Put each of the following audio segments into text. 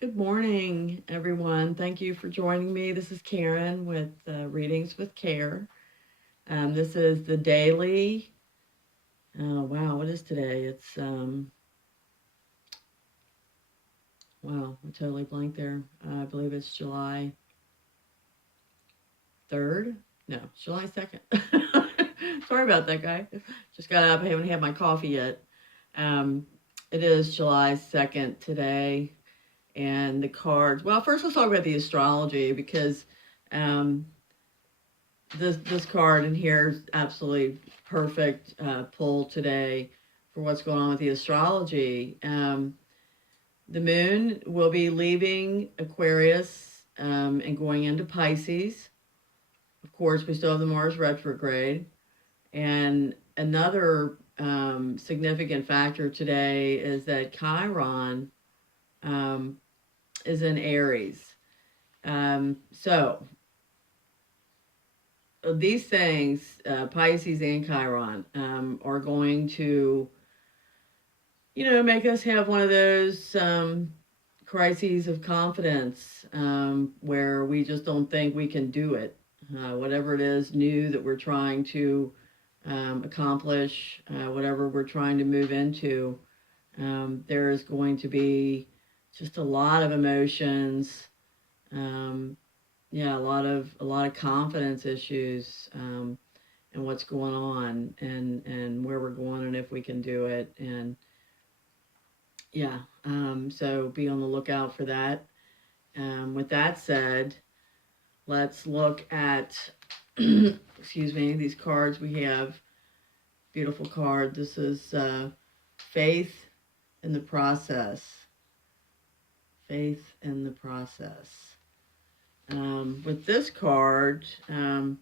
Good morning, everyone. Thank you for joining me. This is Karen with Readings with Care. This is the daily. Oh, wow, what is today? Wow, I totally blanked there. I believe it's July 3rd. No, it's July 2nd. Sorry about that, guy. Just got up. I haven't had my coffee yet. Um, it is July 2nd today. And the cards. Well, first let's talk about the astrology because um, this card in here is absolutely perfect pull today for what's going on with the astrology. The moon will be leaving Aquarius and going into Pisces. Of course, we still have the Mars retrograde. And another significant factor today is that Chiron um, is in Aries. So these things, Pisces and Chiron, are going to, make us have one of those crises of confidence where we just don't think we can do it. Whatever it is new that we're trying to accomplish, whatever we're trying to move into, there is going to be just a lot of emotions. Um, yeah, a lot of confidence issues, and what's going on and where we're going and if we can do it. And yeah, so be on the lookout for that. With that said, let's look at excuse me, these cards we have. Beautiful card. This is faith in the process. Faith in the process. With this card, you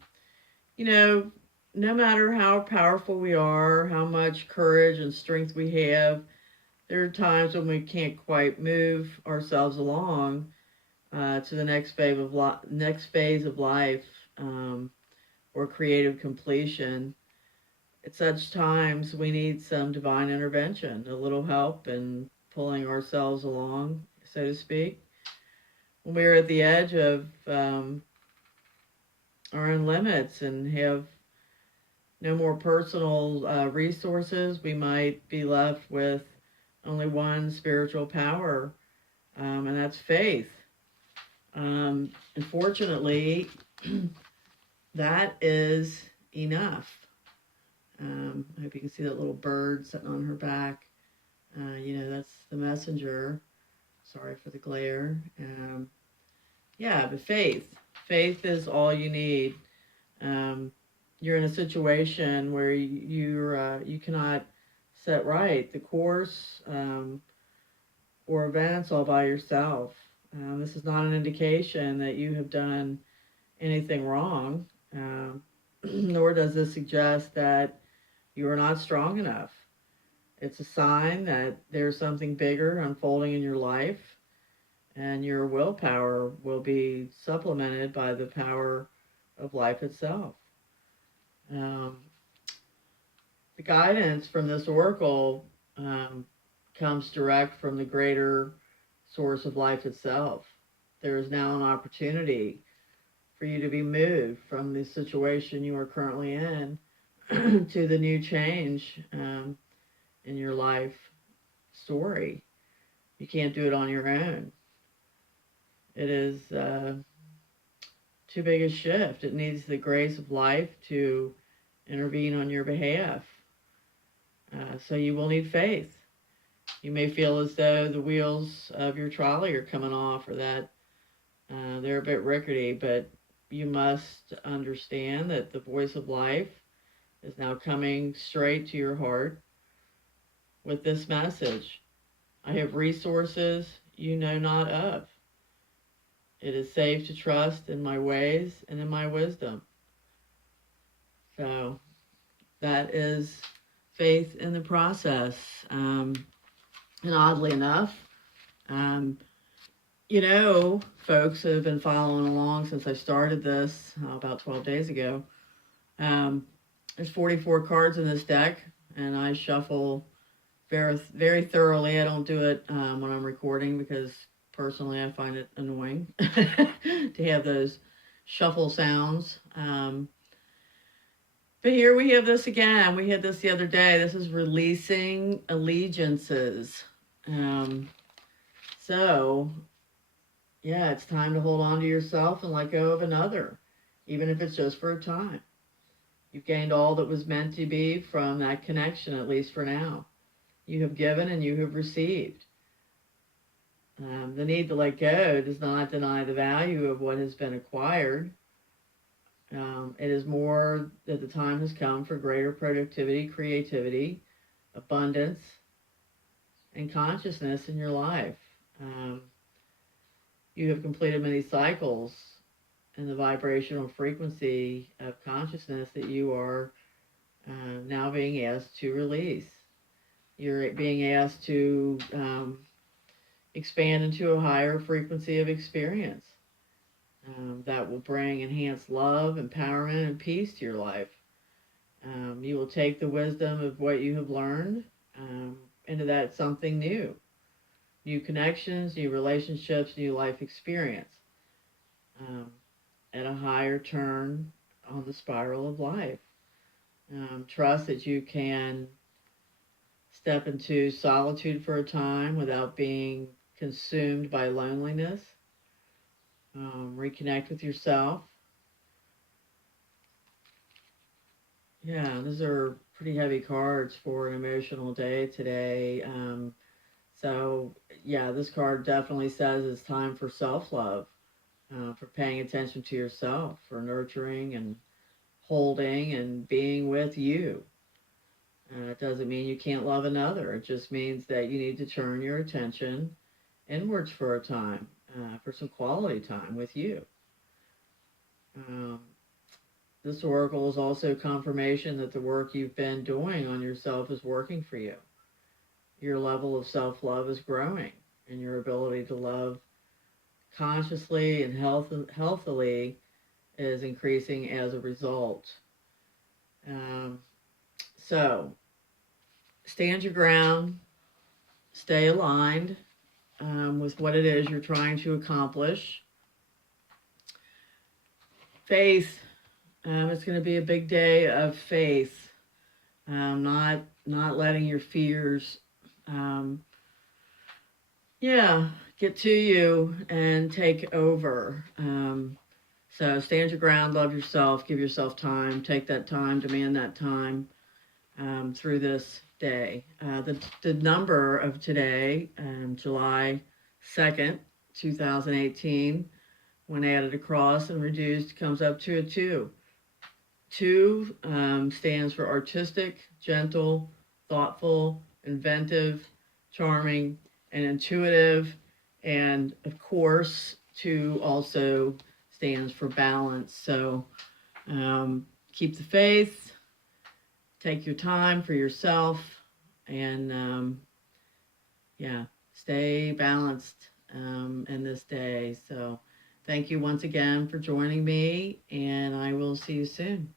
know, no matter how powerful we are, how much courage and strength we have, there are times when we can't quite move ourselves along to the next phase of life, um, or creative completion. At such times, we need some divine intervention, a little help in pulling ourselves along, so to speak. When we're at the edge of our own limits and have no more personal resources, we might be left with only one spiritual power, and that's faith. Unfortunately, that is enough. I hope you can see that little bird sitting on her back. That's the messenger. Sorry for the glare. Yeah, but faith. Faith is all you need. Um, you're in a situation where you cannot set right the course or events all by yourself. This is not an indication that you have done anything wrong, nor does this suggest that you are not strong enough. It's a sign that there's something bigger unfolding in your life, and your willpower will be supplemented by the power of life itself. Um, the guidance from this oracle um, comes direct from the greater source of life itself. There is now an opportunity for you to be moved from the situation you are currently in to the new change in your life story. You can't do it on your own. It is too big a shift. It needs the grace of life to intervene on your behalf. So you will need faith. You may feel as though the wheels of your trolley are coming off or that they're a bit rickety, but you must understand that the voice of life is now coming straight to your heart with this message. I have resources you know not of. It is safe to trust in my ways and in my wisdom. So that is faith in the process. And oddly enough, um, folks who have been following along since I started this about 12 days ago, um, there's 44 cards in this deck, and I shuffle very, very thoroughly. I don't do it when I'm recording because Personally, I find it annoying to have those shuffle sounds. But here we have this again. We had this the other day. This is releasing allegiances. Um, so, yeah, it's time to hold on to yourself and let go of another, even if it's just for a time. You've gained all that was meant to be from that connection, at least for now. You have given and you have received. The need to let go does not deny the value of what has been acquired. It is more that the time has come for greater productivity, creativity, abundance, and consciousness in your life. You have completed many cycles in the vibrational frequency of consciousness that you are now being asked to release. You're being asked to expand into a higher frequency of experience that will bring enhanced love, empowerment, and peace to your life. You will take the wisdom of what you have learned into that something new connections, new relationships, new life experience, at a higher turn on the spiral of life. Trust that you can step into solitude for a time without being consumed by loneliness. Reconnect with yourself. Yeah, those are pretty heavy cards for an emotional day today. So, yeah, this card definitely says it's time for self-love, for paying attention to yourself, for nurturing and holding and being with you. It doesn't mean you can't love another. It just means that you need to turn your attention inwards for a time, for some quality time with you. Um, this oracle is also confirmation that the work you've been doing on yourself is working for you. Your level of self-love is growing, and your ability to love consciously and healthily is increasing as a result. So, stand your ground, stay aligned with what it is you're trying to accomplish. Faith. It's going to be a big day of faith. Not letting your fears, get to you and take over. So stand your ground, love yourself, give yourself time, take that time, demand that time through this day. The number of today, July 2nd, 2018, when added across and reduced, comes up to a 2. 2 stands for artistic, gentle, thoughtful, inventive, charming, and intuitive. And of course, 2 also stands for balance. So keep the faith, take your time for yourself, and stay balanced in this day. So thank you once again for joining me, and I will see you soon.